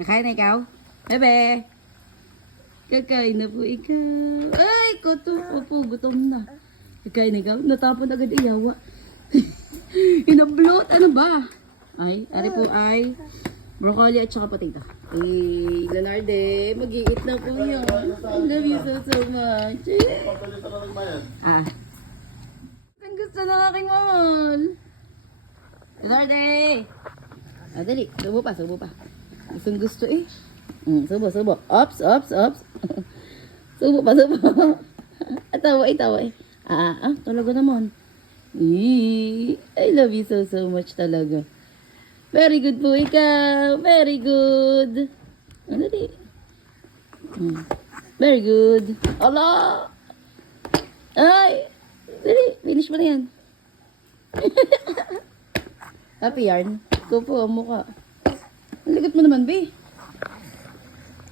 Kakain na ikaw? Bebe! Kakain na po ikaw. Ay, koto. Opo, gutom na. Kakain na ikaw. Natapon agad iyawa. Inablot. Ano ba? Ay, ari po ay broccoli at saka potato. Ay, Leonardo, mag-iit na po yan. I love you so much. Ah. Ang gusto ng aking mahal. Leonardo! Ah, dali. Subo pa, subo pa. Gustong gusto eh. Subo, subo. Ops. Subo pa, subo. Tawa eh. Talaga naman. I love you so much talaga. Very good po ikaw. Very good. Ano di? Very good. Ala! Ay! Dali, finish mo na yan. Happy yarn. Ikaw po ang mukha. Ang ligot mo naman, be.